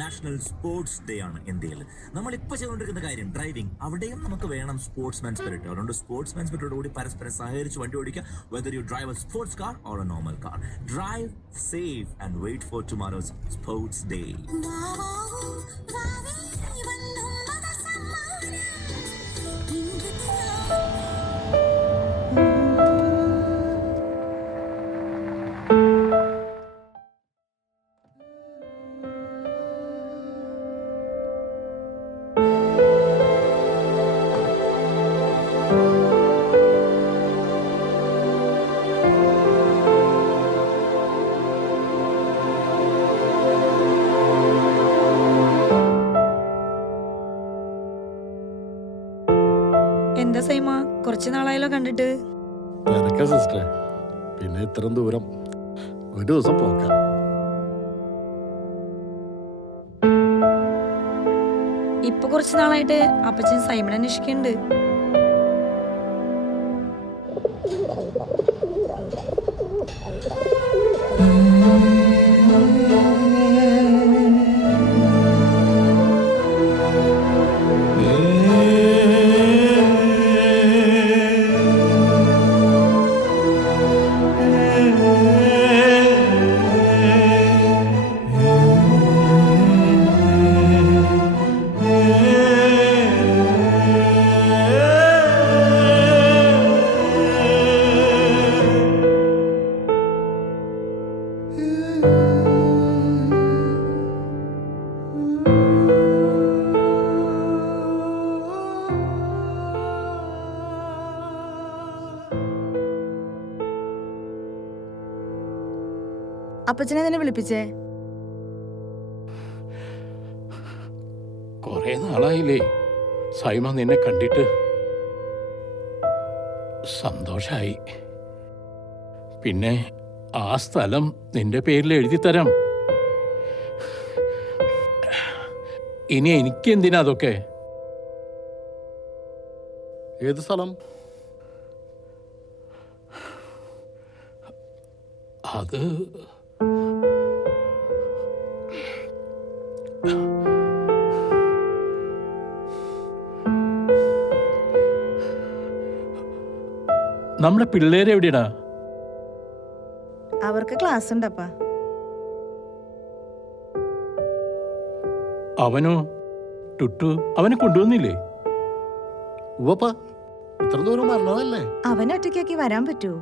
National sports day ആണ് ഇന്ത്യയിൽ. നമ്മളിപ്പോൾ ചെയ്തുകൊണ്ടിരിക്കുന്ന കാര്യം ഡ്രൈവിംഗ്. അവിടെയും നമുക്ക് വേണം സ്പോർട്സ്മാൻ സ്പിരിറ്റ്. അതുകൊണ്ട് സ്പോർട്സ്മാൻ സ്പിരിറ്റോടുകൂടി പരസ്പരം സഹകരിച്ച് വണ്ടി ഓടിക്കുക. Whether you drive a sports car or a normal car, drive safe and wait for tomorrow's sports day. എന്താ സൈമ, കുറച്ച് നാളായല്ലോ കണ്ടിട്ട്. സിസ്റ്ററെ, പിന്നെ ഇത്രയും ദൂരം ഒരു ദിവസം പോക്കാം. ഇപ്പൊ കുറച്ച് നാളായിട്ട് അപ്പച്ചൻ സൈമൺ അന്വേഷിക്കുന്നുണ്ട്. അപ്പച്ചനെ തന്നെ വിളിപ്പിച്ചേ. കൊറേ നാളായില്ലേ സൈമ നിന്നെ കണ്ടിട്ട്. സന്തോഷായി. പിന്നെ ആ സ്ഥലം നിന്റെ പേരിൽ എഴുതിത്തരാം. ഇനി എനിക്കെന്തിനാ അതൊക്കെ? ഏത് സ്ഥലം? അത് നമ്മുടെ പിള്ളേരെ എവിടെയാടാ? അവർക്ക് ക്ലാസ് ഉണ്ടപ്പാ. അവനോ? ടുട്ടു അവനെ കൊണ്ടുവന്നില്ലേ? ഉവ്വപ്പ, ഇത്ര ദൂരം വരണതല്ലേ. അവനെ ഒറ്റയ്ക്കാക്കി വരാൻ പറ്റുമോ?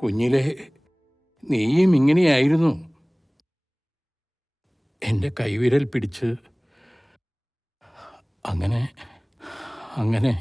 കുഞ്ഞിലെ നീയും ഇങ്ങനെയായിരുന്നു. എൻ്റെ കൈവിരൽ പിടിച്ച് അങ്ങനെ അങ്ങനെ